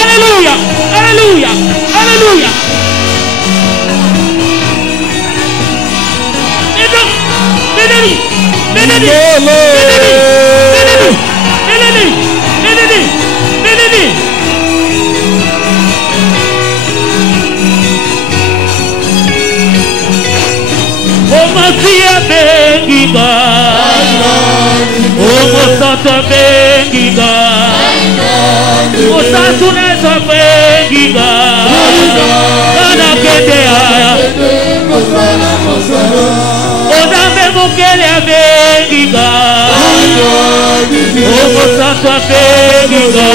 Alléluia. Alléluia. Alléluia. Masia bengiga, Santa bengiga, Satunesa bengiga, Kana kedea, Odame mokele bengiga, Santa bengiga,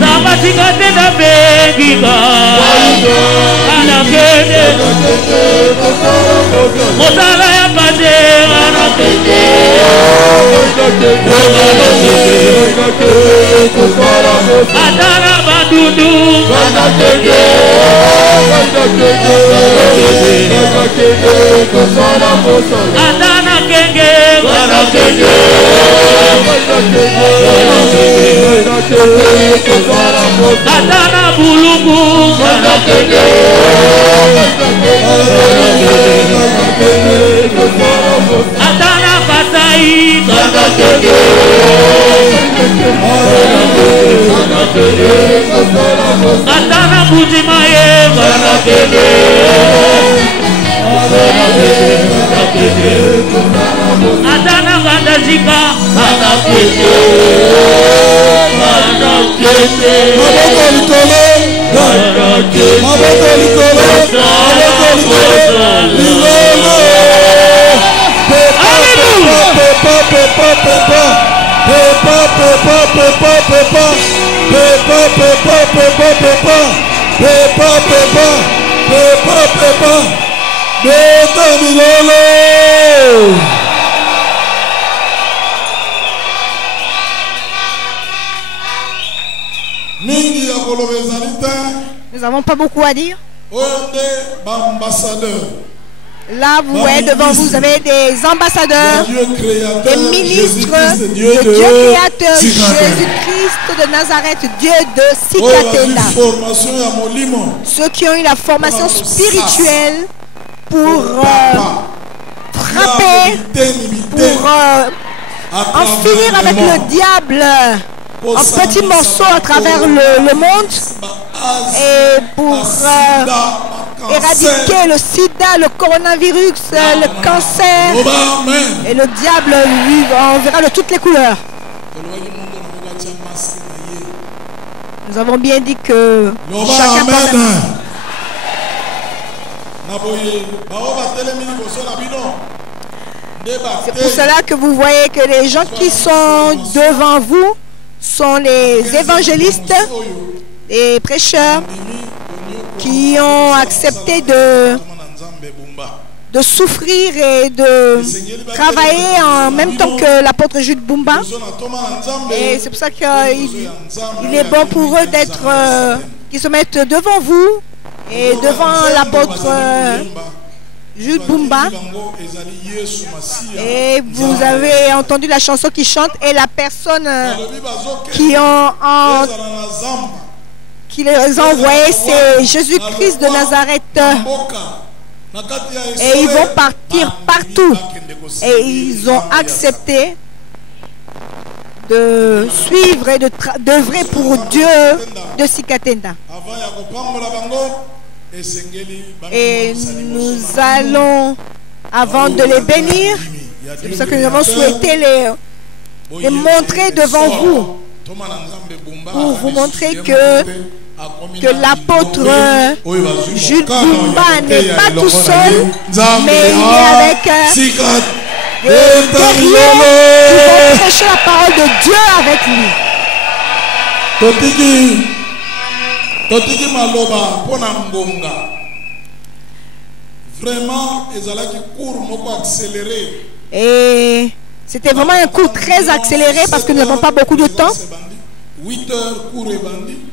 Samatika tena bengiga, Kana kedea. Motala ya pade anakete Adana badudu anakete Adana kenge anakete Adana bulugu anakete Adana batai anakete Adana bujimaye anakete Adana gadajika anakete Nous n'avons pas beaucoup à dire. Là, vous voyez devant vous, vous avez des ambassadeurs, des ministres, le Dieu créateur, Jésus-Christ de Nazareth, Dieu de Sikatena. Ceux qui ont eu la formation spirituelle pour frapper, pour en finir avec le diable en petits morceaux à travers le monde et pour éradiquer le sida, le coronavirus, le cancer. Et le diable, lui, on verra de toutes les couleurs. Nous avons bien dit que chacun parle. C'est pour cela que vous voyez que les gens qui sont devant vous sont les évangélistes et prêcheurs qui ont accepté de souffrir et de travailler en même temps que l'apôtre Jude Bumba. Et c'est pour ça qu'il est bon pour eux d'être, qu'ils se mettent devant vous et devant l'apôtre Jude Bumba. Et vous avez entendu la chanson qui chante et la personne qui les a envoyés, c'est Jésus-Christ de Nazareth. Et ils vont partir partout. Et ils ont accepté de suivre et d'œuvrer pour Dieu de Sikatena. Et nous allons, avant de les bénir, c'est pour ça que nous avons souhaité les montrer devant vous, pour vous montrer que l'apôtre Jude Bumba n'est pas tout seul, mais il est avec des guerriers qui vont prêcher la parole de Dieu avec lui. Et c'était vraiment un cours très accéléré parce que nous n'avons pas beaucoup de temps.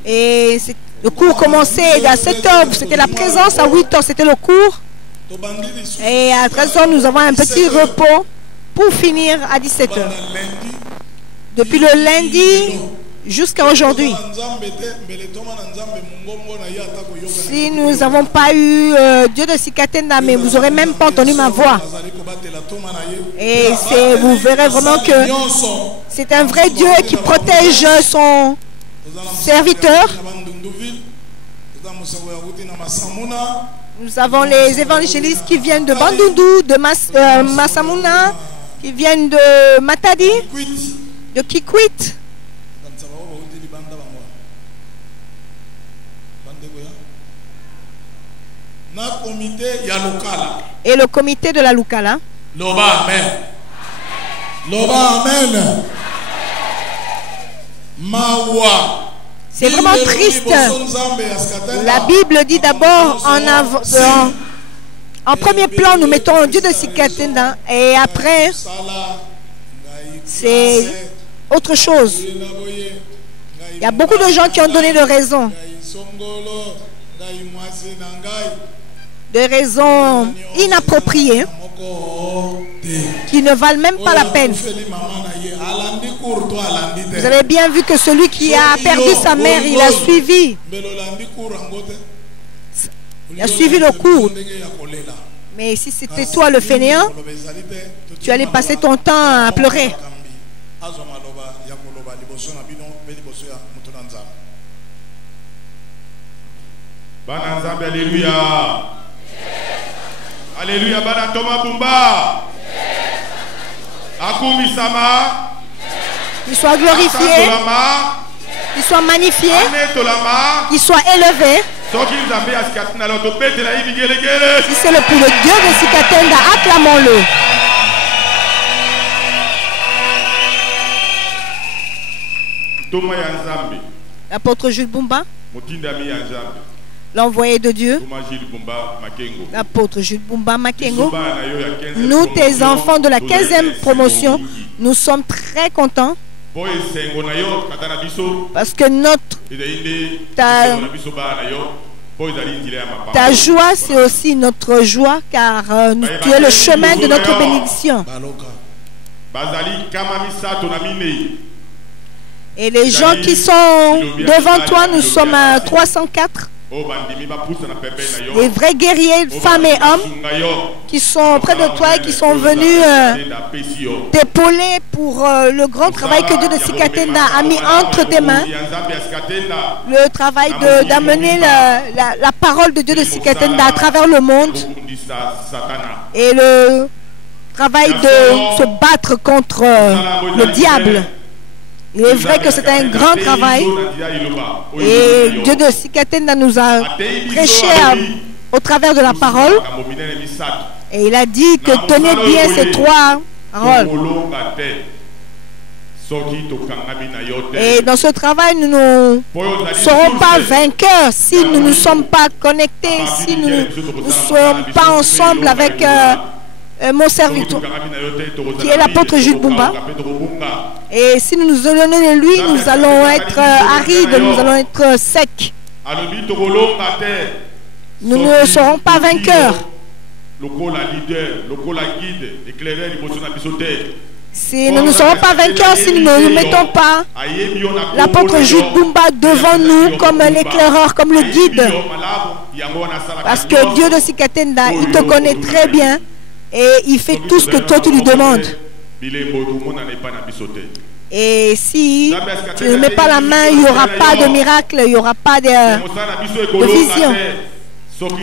Et le cours commençait à 7 h, c'était la présence, à 8 h c'était le cours. Et à 13 h nous avons un petit repos pour finir à 17 h. depuis le lundi jusqu'à aujourd'hui. Si nous n'avons pas eu Dieu de Sikatenda, mais vous n'aurez même pas entendu ma voix. Et vous verrez vraiment que c'est un vrai Dieu qui protège son serviteur. Nous avons les évangélistes qui viennent de Bandundu, de Masamuna, qui viennent de Matadi, de Kikwit. Et le comité de la Lukala. Loba Amen. Loba Amen. Mawa. C'est vraiment triste. La Bible dit d'abord en premier plan, nous mettons Dieu de Sikatenda et après, c'est autre chose. Il y a beaucoup de gens qui ont donné des raisons inappropriées qui ne valent même pas la peine. Vous avez bien vu que celui qui a perdu sa mère, il a suivi. Il a suivi le cours. Mais si c'était toi le fainéant, tu allais passer ton temps à pleurer. Alléluia. Alléluia. Bana Thomas Bumba. Akumisama. Qu'il soit glorifié, qu'il soit magnifié, qu'il soit élevé. Si c'est pour le Dieu de Sikatenda, acclamons-le. L'apôtre Jules Bumba, l'envoyé de Dieu, l'apôtre Jules Bumba Makengo, nous, tes enfants de la 15e promotion, nous sommes très contents parce que ta joie, c'est aussi notre joie, car tu es le chemin de notre bénédiction. Et les gens qui sont devant toi, nous sommes à 304. Les vrais guerriers, femmes et hommes, qui sont près de toi et qui sont venus t'épauler pour le grand travail que Dieu de Sikatenda a mis entre tes mains. Le travail d'amener la parole de Dieu de Sikatenda à travers le monde. Et le travail de se battre contre le diable. Il est vrai que c'est un grand travail et Dieu de Sikatenda nous a prêché au travers de la parole et il a dit que tenez bien ces trois paroles. Et dans ce travail, nous ne serons pas vainqueurs si nous ne sommes pas connectés, si nous ne sommes pas ensemble avec mon serviteur qui est l'apôtre Jules Bumba. Et si nous nous donnons de lui, nous allons être arides, nous allons être secs. Nous ne serons pas vainqueurs. Si nous ne serons pas vainqueurs si nous ne mettons pas l'apôtre Jules Bumba devant nous comme l'éclaireur, comme le guide. Parce que Dieu de Sikatenda, il te connaît très bien et il fait tout ce que toi tu lui demandes. Et si tu ne mets pas la main, il n'y aura pas de miracle, il n'y aura pas de vision.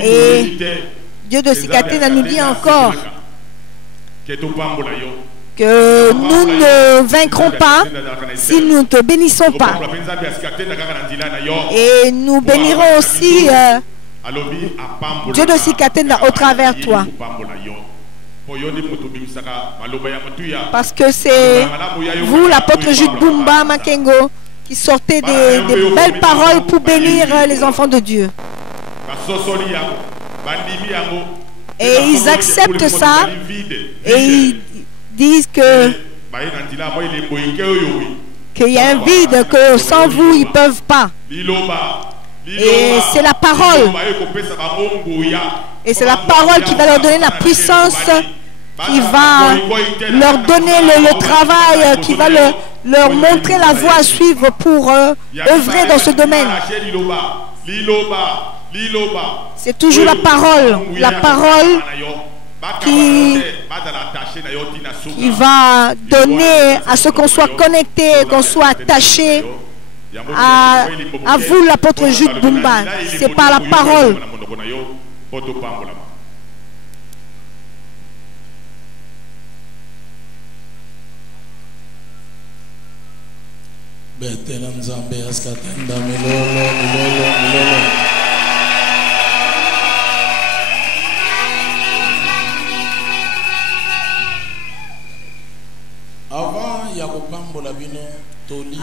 Et Dieu de Sikatenda nous dit encore que nous ne vaincrons pas si nous ne te bénissons pas. Et nous bénirons aussi Dieu de Sikatenda au travers de toi. Parce que c'est vous, l'apôtre Jules Bumba Makengo, qui sortez des belles paroles pour bénir les enfants de Dieu. Et ils acceptent ça et ils disent qu'il y a un vide, que sans vous, ils ne peuvent pas. Et c'est la parole. Et c'est la parole qui va leur donner la puissance, qui va leur donner le travail, qui va leur montrer la voie à suivre pour œuvrer dans ce domaine. C'est toujours la parole qui va donner à ce qu'on soit connecté, qu'on soit attaché à vous, l'apôtre Jude Bumba. C'est par la parole.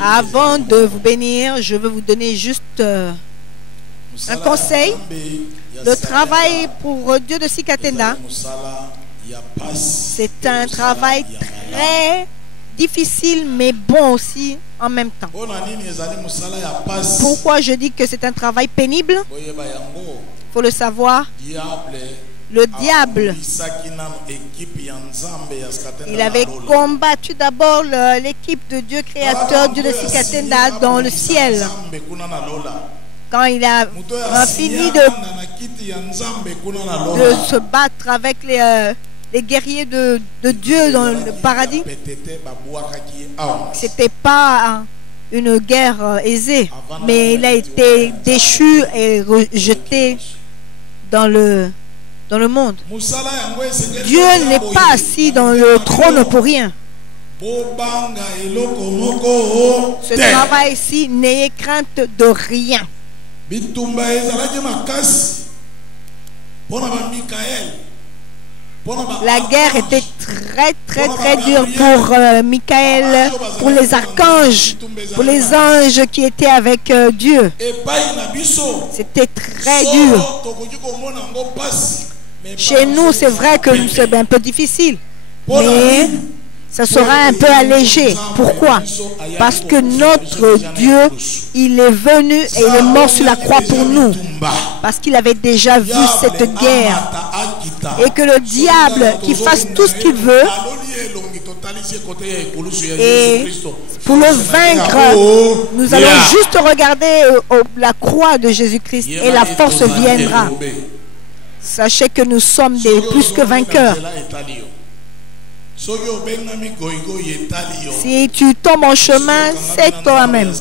Avant de vous bénir, je veux vous donner juste un conseil. Le travail pour Dieu de Sikatenda, c'est un travail très difficile mais bon aussi en même temps. Pourquoi je dis que c'est un travail pénible? Il faut le savoir. Le diable, il avait combattu d'abord l'équipe de Dieu créateur, Dieu de Sikatenda dans le ciel. Quand il a fini de se battre avec les guerriers de Dieu dans le paradis, c'était pas une guerre aisée, mais il a été déchu et rejeté dans le monde. Dieu n'est pas assis dans le trône pour rien. Ce travail-ci, n'ayez crainte de rien. La guerre était très dure pour Michael, pour les archanges, pour les anges qui étaient avec Dieu. C'était très dur. Chez nous, c'est vrai que c'est un peu difficile, mais ça sera un peu allégé. Pourquoi? Parce que notre Dieu, il est venu et il est mort sur la croix pour nous. Parce qu'il avait déjà vu cette guerre. Et que le diable, qui fasse tout ce qu'il veut, et pour le vaincre, nous allons juste regarder la croix de Jésus-Christ et la force viendra. Sachez que nous sommes des plus que vainqueurs. Si tu tombes en chemin, c'est toi-même.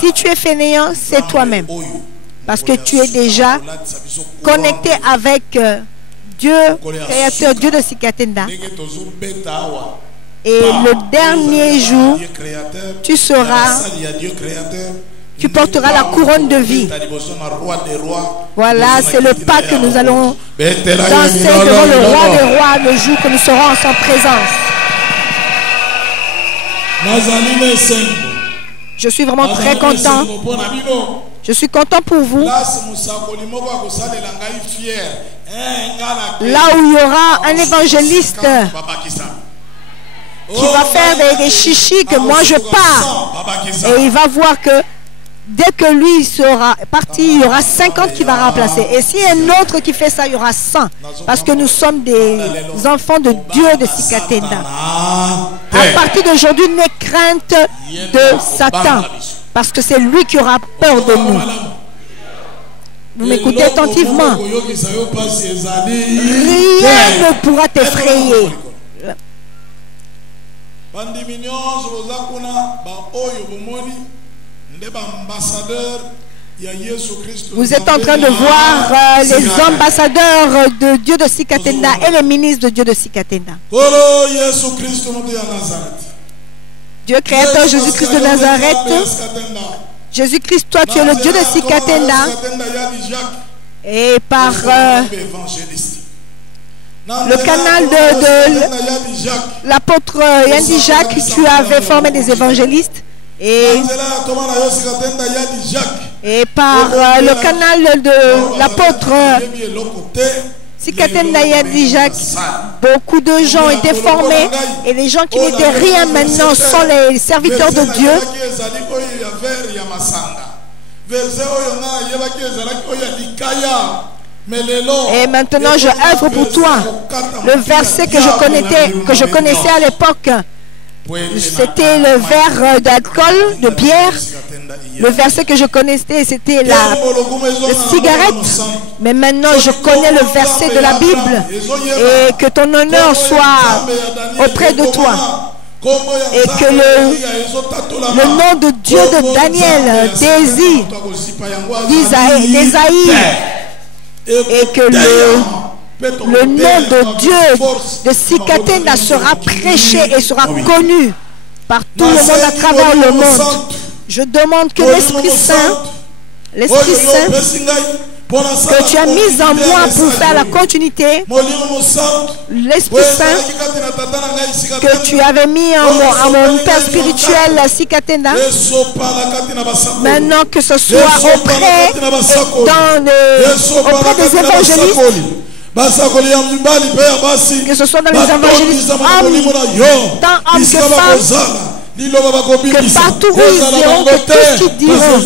Si tu es fainéant, c'est toi-même. Parce que tu es déjà connecté avec Dieu, créateur, Dieu de Sikatenda. Et le dernier jour, tu porteras la couronne de vie. Voilà, c'est le pas que nous allons danser devant le roi des rois le jour que nous serons en sa présence. Je suis vraiment très content. Je suis content pour vous. Là où il y aura un évangéliste qui va faire des chichis que moi je pars. Et il va voir que dès que lui sera parti, il y aura 50 qui va remplacer. Et s'il y a un autre qui fait ça, il y aura 100. Parce que nous sommes des enfants de Dieu de Sikatenda. À partir d'aujourd'hui, n'aie crainte de Satan. Parce que c'est lui qui aura peur de nous. Vous m'écoutez attentivement. Rien ne pourra t'effrayer. Vous êtes en train de voir les ambassadeurs de Dieu de Sikatenda et les ministres de Dieu de Sikatenda. Dieu créateur Jésus-Christ de Nazareth. Jésus-Christ, toi tu es le Dieu de Sikatenda. Et par le canal de l'apôtre Yandy Jacques, tu avais formé des évangélistes. Et par le canal de l'apôtre Sikatenda Yandy Jacques, beaucoup de gens étaient formés. Et les gens qui n'étaient rien maintenant sont les serviteurs de Dieu. Et maintenant je œuvre pour toi. Le verset que je connaissais à l'époque, C'était le verre d'alcool, de bière. Le verset que je connaissais, c'était la cigarette. Mais maintenant, je connais le verset de la Bible. Et que ton honneur soit auprès de toi. Et que le nom de Dieu de Daniel, d'Ésaïe, et que le nom de Dieu de Sikatenda sera prêché et sera connu par tout le monde à travers le monde. Je demande que l'Esprit Saint, que tu as mis en moi pour faire la continuité, l'Esprit Saint que tu avais mis en mon père spirituel, Sikatenda, maintenant que ce soit auprès des évangélistes, que ce soit dans les évangélistes, tant hommes que femmes, que partout où ils iront, que tout ce qu'ils diront,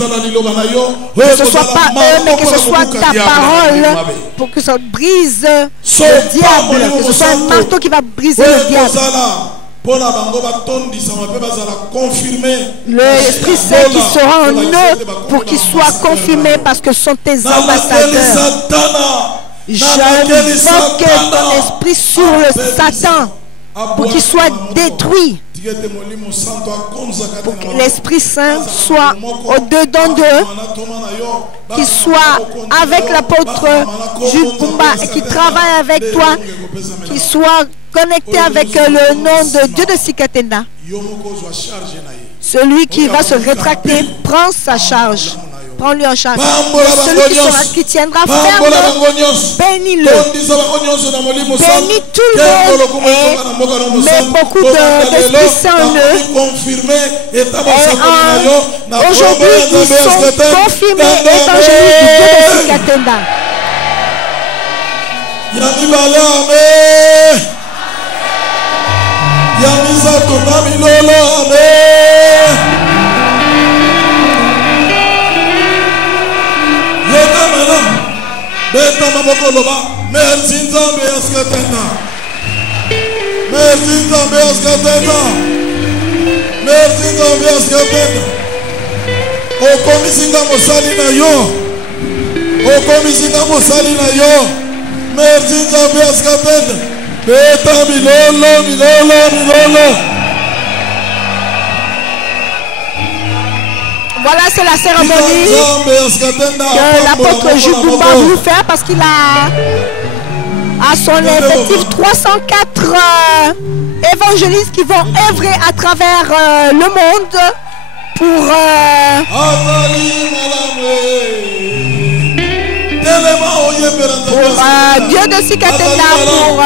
que ce ne soit pas eux, mais que ce soit ta parole, pour que ça brise le diable, que ce soit un marteau qui va briser le diable. L'Esprit Saint qui sera en eux pour qu'ils soient confirmés parce que ce sont tes ambassadeurs. J'invoque ton esprit sur le Satan pour qu'il soit détruit. Pour que l'Esprit Saint soit au-dedans d'eux, qu'il soit avec l'apôtre Jules Bumba et qu'il travaille avec toi, qu'il soit connecté avec le nom de Dieu de Sikatenda. Celui qui va se rétracter prend sa charge. Prends-lui en charge. Celui qui tiendra ferme, bénis-le. Bénis tout le monde. Mets beaucoup d'Esprit Saint en eux. Aujourd'hui, ils sont confirmés évangélistes du Dieu de Sikatenda. Beta maboko loba, merci Nzambe Sikatenda. Merci Nzambe Sikatenda. Merci Nzambe Sikatenda. Okomisinga mosali na yo. Okomisinga mosali na yo. Merci Nzambe Sikatenda. Beta milolo, milolo, milolo. Voilà, c'est la cérémonie que l'apôtre Jules Bumba a voulu faire parce qu'il a à son effectif 304 évangélistes qui vont œuvrer à travers le monde pour Dieu de Sikatenda, pour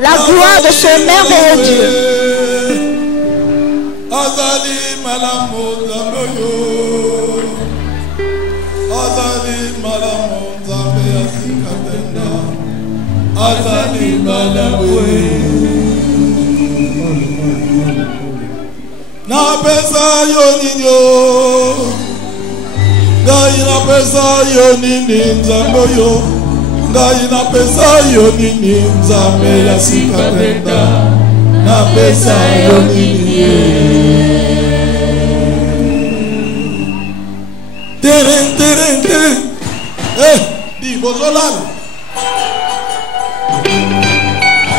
la gloire de ce merveilleux Dieu. Azali malamu zamboyo, azali malamu zambe ya Sikatenda, azali malamu. Na pesa yoninyo, ngai na pesa yonini zamboyo, ngai na pesa yonini zambe ya Sikatenda, na pesa yonini. Teren, teren, teren. Dis bonjour.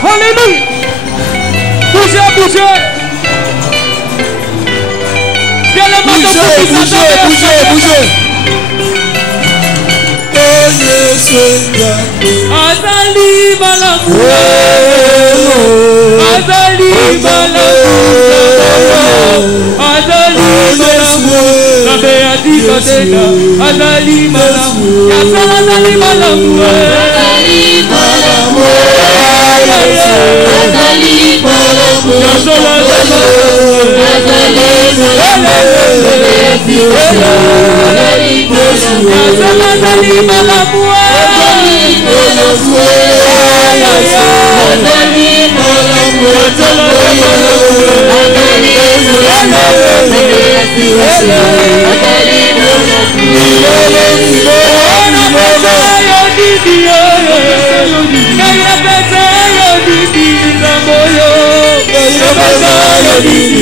Alléluia. Bougez, bougez. Bougez. Oh Jésus. Azali malamu. Azali malamu. Azali malamu. Azali malamu. Azali malamu. Bye. Yes,